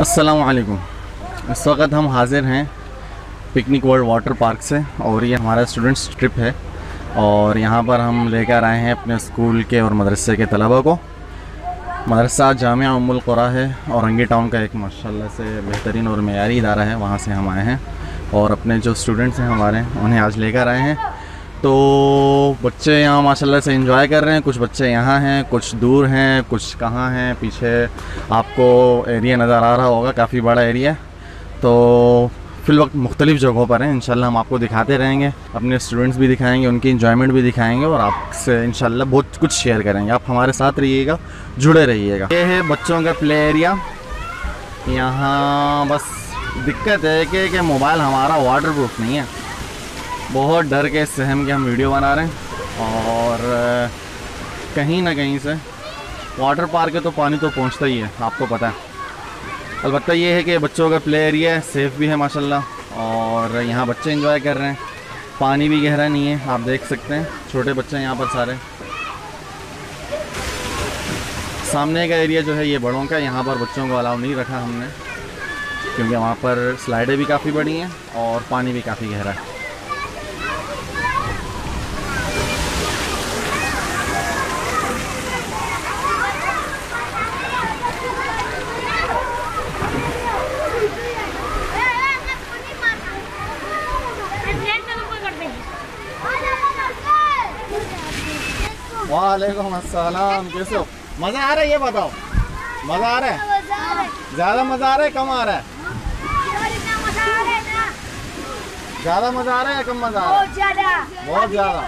अस्सलामुअलैकुम। इस वक्त हम हाज़िर हैं पिकनिक वर्ल्ड वाटर पार्क से और ये हमारा स्टूडेंट्स ट्रिप है और यहाँ पर हम लेकर आए हैं अपने स्कूल के और मदरसे के तलबा को। मदरसा जामिया उम्मुल क़ुरा है औरंगी टाउन का एक माशाल्लाह से बेहतरीन और मेयारी इदारा है, वहाँ से हम आए हैं और अपने जो स्टूडेंट्स हैं हमारे उन्हें आज लेकर आए हैं। तो बच्चे यहाँ माशाल्लाह से एंजॉय कर रहे हैं। कुछ बच्चे यहाँ हैं, कुछ दूर हैं, कुछ कहाँ हैं। पीछे आपको एरिया नज़र आ रहा होगा, काफ़ी बड़ा एरिया। तो फ़िलवक्त मुख्तलिफ़ जगहों पर हैं। इंशाल्लाह हम आपको दिखाते रहेंगे, अपने स्टूडेंट्स भी दिखाएंगे, उनकी इंजॉयमेंट भी दिखाएंगे और आपसे इंशाल्लाह बहुत कुछ शेयर करेंगे। आप हमारे साथ रहिएगा, जुड़े रहिएगा। ये है बच्चों का प्ले एरिया। यहाँ बस दिक्कत है कि मोबाइल हमारा वाटर प्रूफ नहीं है। बहुत डर के सहम के हम वीडियो बना रहे हैं और कहीं ना कहीं से वाटर पार्क है तो पानी तो पहुंचता ही है, आपको पता है। अलबत्ता ये है कि बच्चों का प्ले एरिया है, सेफ़ भी है माशाल्लाह और यहाँ बच्चे एंजॉय कर रहे हैं। पानी भी गहरा नहीं है, आप देख सकते हैं। छोटे बच्चे हैं यहाँ पर सारे। सामने का एरिया जो है ये बड़ों का, यहाँ पर बच्चों को अलाउ नहीं रखा हमने क्योंकि वहाँ पर स्लाइडें भी काफ़ी बड़ी हैं और पानी भी काफ़ी गहरा है। वालेकुम अस्सलाम, कैसे हो? मज़ा आ रहा है? ये बताओ, मज़ा आ रहा है? ज़्यादा मज़ा आ रहा है, कम आ रहा है? ज़्यादा मज़ा आ रहा है या कम मज़ा आ रहा है? बहुत ज़्यादा।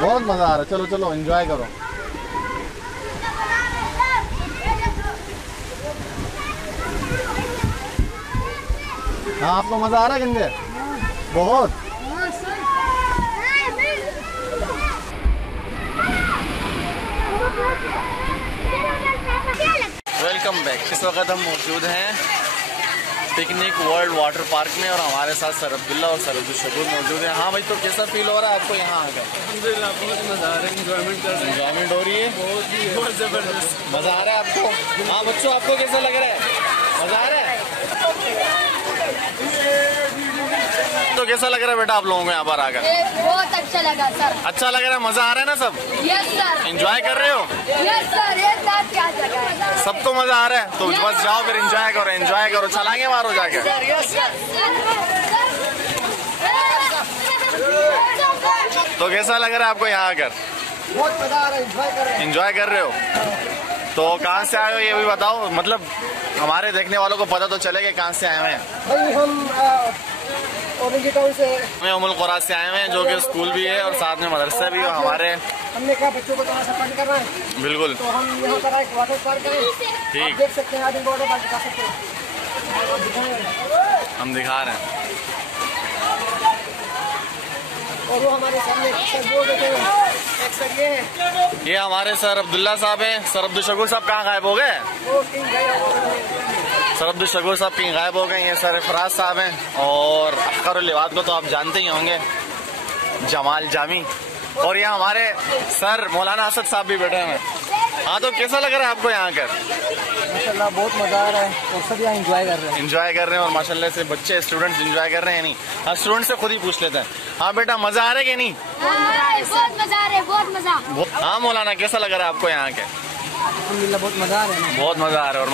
बहुत मज़ा आ रहा है। चलो चलो एंजॉय करो। हाँ, आपको मज़ा आ रहा है गंजे? बहुत। Welcome back. इस वक्त हम मौजूद हैं पिकनिक वर्ल्ड वाटर पार्क में और हमारे साथ सर अब्दुल्ला और सर अब्दुल मौजूद हैं। हाँ भाई, तो कैसा फील हो रहा है आपको यहाँ आकर? अल्हम्दुलिल्लाह बहुत मज़ा आ रहा है, एंजॉयमेंट कर रहे हैं। एंजॉयमेंट हो रही है? बहुत ज़बरदस्त मज़ा आ रहा है आपको? हाँ बच्चों, आपको कैसा लग रहा है? मज़ा आ रहा है? तो कैसा लग रहा है बेटा आप लोगों को यहाँ पर आकर? बहुत अच्छा लगा सर। अच्छा लग रहा है? मज़ा आ रहा है ना सब? Yes sir. एंजॉय कर रहे हो? यस सर, ये साथ क्या जगह है? सबको मज़ा आ रहा है? तो बस जाओ फिर एंजॉय करो, एंजॉय करो। चलाएंगे मारो जाके। तो कैसा लग रहा है आपको यहाँ आकर? बहुत मज़ा आ रहा है, एंजॉय कर रहे हैं। एंजॉय कर रहे हो? तो कहाँ से आए हो ये भी बताओ, मतलब हमारे देखने वालों को पता तो चलेगा कहाँ से आए हुए हैं। भाई हम औरंगी टाउन से उम्मुल क़ुरा से आए हुए हैं, जो कि स्कूल भी है और साथ में मदरसा भी है हमारे। हमने कहा बच्चों को थोड़ा सपोर्ट करना है, बिल्कुल। तो हम यहाँ पर आए वाटर पार्क करें। ठीक। आप देख सकते हैं, आज वाटर पार्क दिखा सकते हैं, हम दिखा रहे हैं। और वो हमारे सामने सर वो बैठे हुए हैं। एक सर ये है, ये हमारे सर अब्दुल्ला साहब हैं। सर अब्दुल शकूर साहब कहाँ गायब हो गए? वो किंग गए। सर अब्दुल शकूर साहब कहीं गायब हो गए। ये सर फराज साहब हैं और अख्तर लिवाद को तो आप जानते ही होंगे, जमाल जामी। और ये हमारे सर मौलाना असद साहब भी बैठे हैं। हाँ, तो कैसा लग रहा है आपको यहाँ आकर? माशाल्लाह बहुत मज़ा आ रहा है और सब यहाँ एंजॉय कर रहे हैं। एंजॉय कर रहे हैं और माशाल्लाह से बच्चे स्टूडेंट्स एंजॉय कर रहे हैं। नहीं, हाँ स्टूडेंट से खुद ही पूछ लेते हैं। हाँ बेटा, मज़ा आ रहा है कि नहीं? बहुत मजा आ रहा है, बहुत मजा। हाँ मौलाना, कैसा लग रहा है आपको यहाँ आके? अल्हम्दुलिल्लाह बहुत मज़ा आ रहा है। बहुत मज़ा आ रहा है और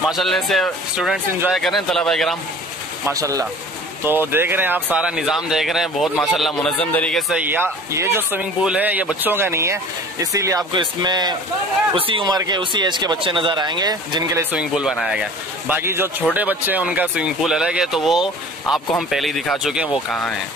माशाल्लाह से स्टूडेंट्स एंजॉय कर रहे हैं, तलबा किराम माशाल्लाह। तो देख रहे हैं आप, सारा निज़ाम देख रहे हैं, बहुत माशाल्लाह मुनज़्ज़म तरीके से। या ये जो स्विमिंग पूल है ये बच्चों का नहीं है, इसीलिए आपको इसमें उसी उम्र के, उसी एज के बच्चे नज़र आएंगे जिनके लिए स्विमिंग पूल बनाया गया है। बाकी जो छोटे बच्चे हैं उनका स्विमिंग पूल अलग है, तो वो आपको हम पहले ही दिखा चुके हैं वो कहाँ हैं।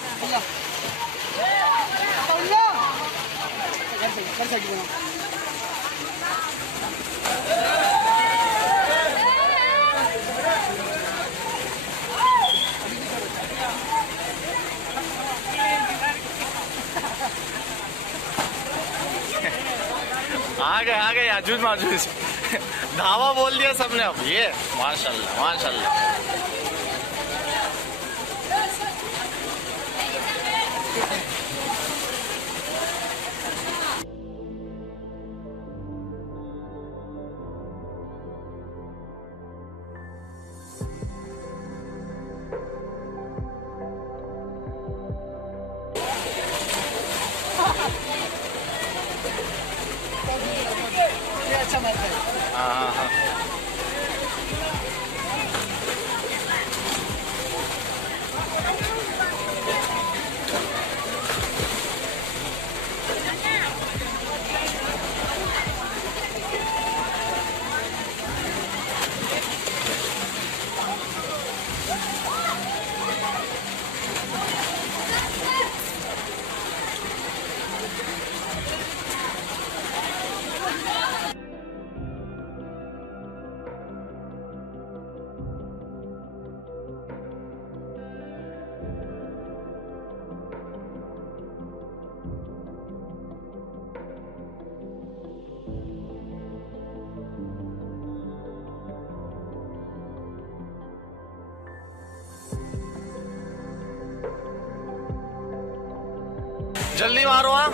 आ गए याजूज माजूज। धावा बोल दिया सबने अब। ये माशाल्लाह माशाल्लाह। अच्छा मारता है। हाँ हाँ। जल्दी मारो हाँ।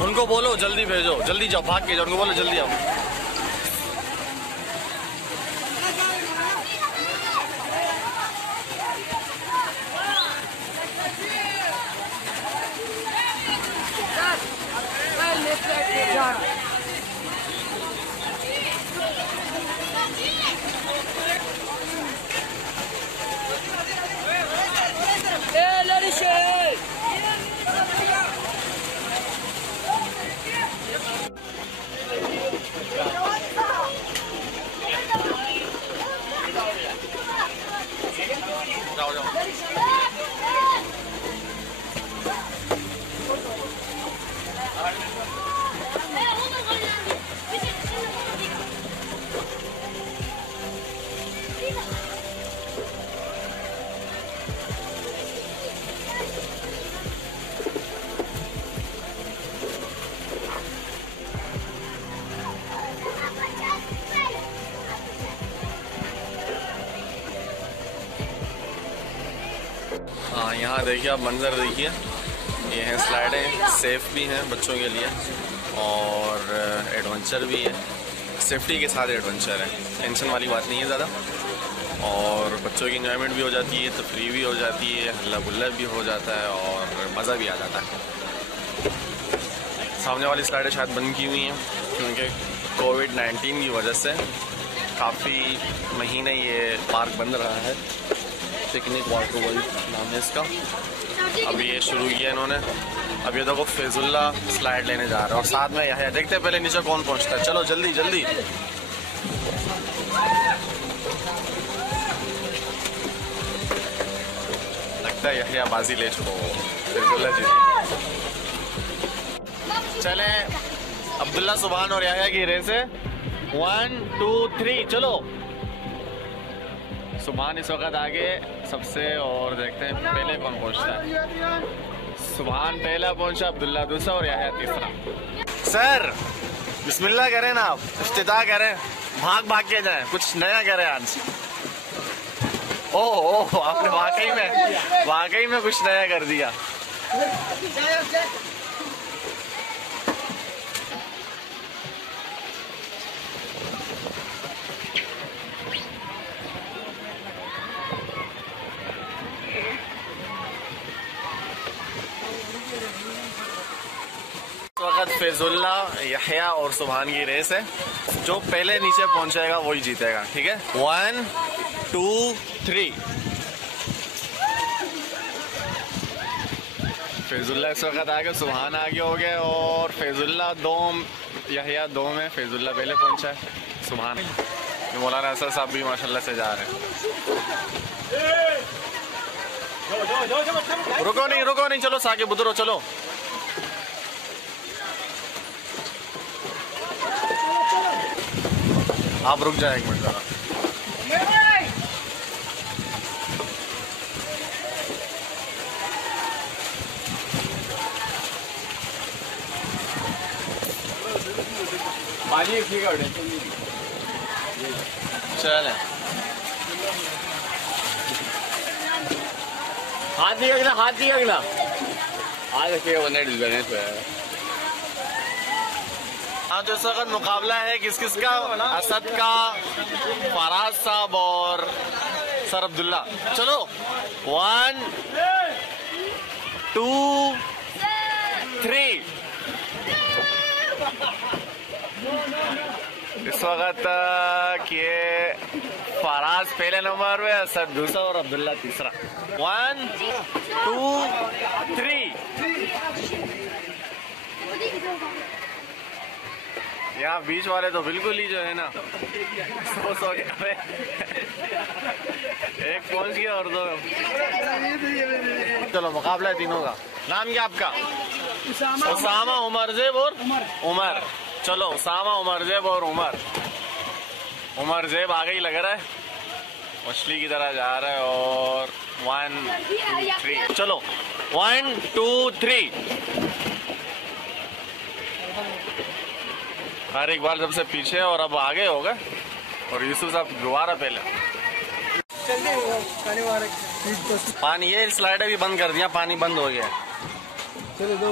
उनको बोलो जल्दी भेजो, जल्दी जाओ, भाग के जाओ, उनको बोलो जल्दी आओ। जाओ जाओ। हाँ यहाँ देखिए आप मंजर देखिए, ये हैं स्लाइडें, सेफ भी हैं बच्चों के लिए और एडवेंचर भी है, सेफ्टी के साथ एडवेंचर है, टेंशन वाली बात नहीं है ज़्यादा और बच्चों की इंजॉयमेंट भी हो जाती है, तफरीह भी हो जाती है, हल्ला गुल्ला भी हो जाता है और मज़ा भी आ जाता है। सामने वाली स्लाइडें शायद बंद की हुई हैं क्योंकि कोविड-19 की वजह से काफ़ी महीने ये पार्क बंद रहा है। पिकनिक वाटर वर्ल्ड नाम है इसका। अभी ये शुरू किया इन्होंने। अब ये देखो फैजुल्ला स्लाइड लेने जा रहा है और साथ में यह देखते हैं पहले नीचे कौन पहुंचता है। चलो जल्दी जल्दी। लगता है यह बाजी ले चुका हो फैजुल्ला जी। चले अब्दुल्ला सुभान और याह्या की रेस है। 1 2 3 चलो। सुभान इस वक्त आगे सबसे और देखते हैं पहले कौन पहुंचता है। सुभान पहला पहुंचा, अब्दुल्ला दूसरा और याह्या तीसरा। सर बिस्मिल्लाह करें ना, आप इफ्तिताह करें, भाग भाग के जाएं, कुछ नया करें आज। ओह आपने वाकई में कुछ नया कर दिया। वक्त फैजुल्ला, याह्या और सुभान की रेस है। जो पहले नीचे पहुंचेगा वही जीतेगा, ठीक है। 1 2 3। फैजुल्ला इस वक्त आगे, सुभान आगे हो गए और फैजुल्ला 2, याह्या 2 में, फैजुल्ला पहले पहुंचा है। सुभान मौलाना असद साहब भी माशाल्लाह से जा रहे हैं। रुको नहीं चलो साकिब उधरो चलो। आप रुक जाए एक मिनट जरा। चले हाथ दिया अगला, हाथ दिया अगला, हाथ रखिएगा वरना डिसबैलेंस हो जाएगा। हाँ, तो इस वक्त मुकाबला है किस किस का? असद का, फराज साहब और सर अब्दुल्ला। चलो 1 2 3। इस वक्त ये फराज पहले नंबर पे, असद दूसरा और अब्दुल्ला तीसरा। 1 2 3। यहाँ बीच वाले तो बिल्कुल ही जो है ना सो गए। एक पहुंच गया और दो। चलो मुकाबला है तीनों का। नाम क्या आपका? उसामा, उमर जेब और उमर। चलो उसामा, उमर जेब और उमर। उमर जेब आगे ही लग रहा है, मछली की तरह जा रहा है। और 1 2 3। चलो 1 2 3। हर एक बार जब से पीछे और अब आगे हो गए। और यूसुफ साहब दोबारा पहले। पानी ये स्लाइडर भी बंद कर दिया, पानी बंद हो गया। चलो दो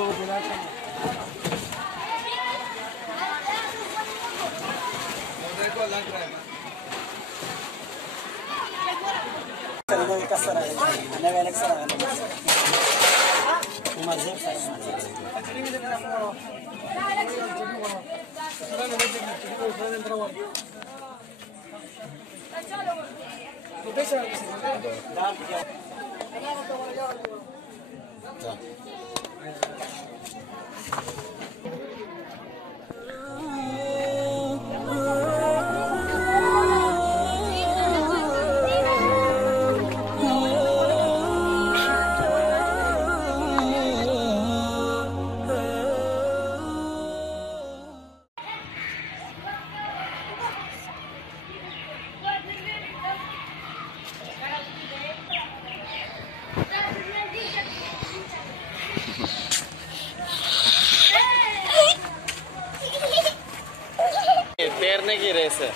तैरने की रेस है।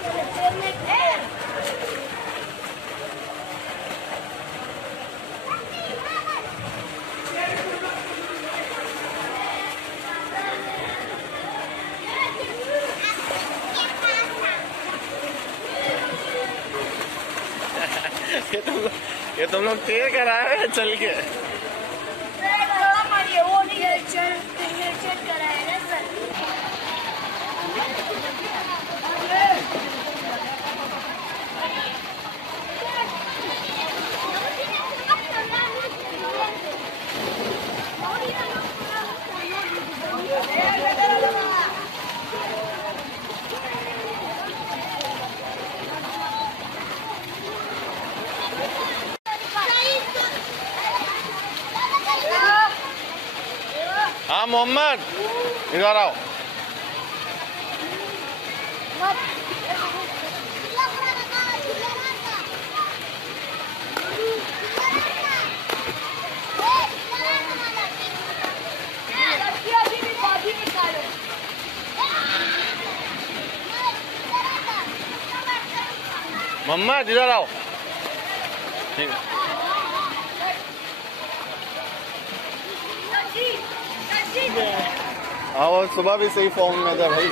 ये तुम लोग तैर कर आए हैं चल के। हाँ मोहम्मद, इधर आओ। मोहम्मद इधर आओ। ठीक है। हाँ वो सुबह भी सही फॉर्म में था भाई।